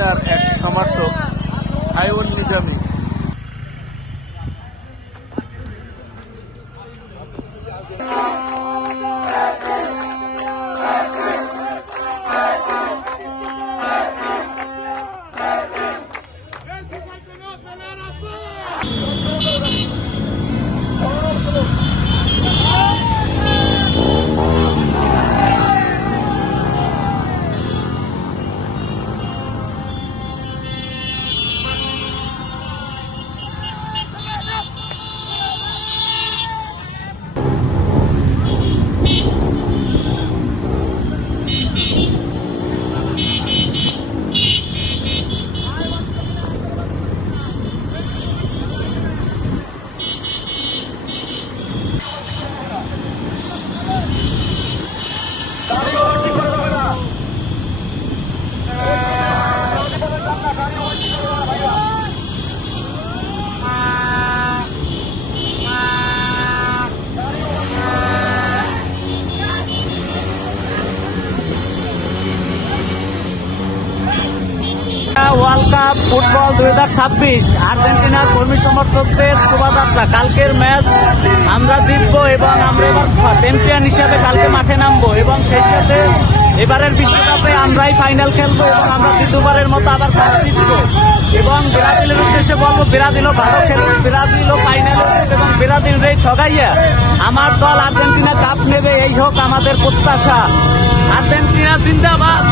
আর্জেন্টিনার এক সমর্থক হাইউন নিজামী। ওয়ার্ল্ড কাপ ফুটবল 2026 আর্জেন্টিনার কর্মী সমর্থকদের শোভাযাত্রা। কালকের ম্যাচ আমরা জিতবো এবং আমরা এবার চ্যাম্পিয়ন হিসাবে কালকে মাঠে নামবো এবং সেই সাথে এবারের বিশ্বকাপে আমরাই ফাইনাল খেলবো এবং আমরা দ্বিতীয়বারের মতো আবার কাপ জিতবো এবং ব্রাজিলের উদ্দেশ্যে বলবো ব্রাজিলও ভালো খেলবে, ব্রাজিলও ফাইনালে এবং ব্রাজিল রে ঠগাইয়া আমার দল আর্জেন্টিনা কাপ নেবে, এই হোক আমাদের প্রত্যাশা। আর্জেন্টিনা জিন্দাবাদ।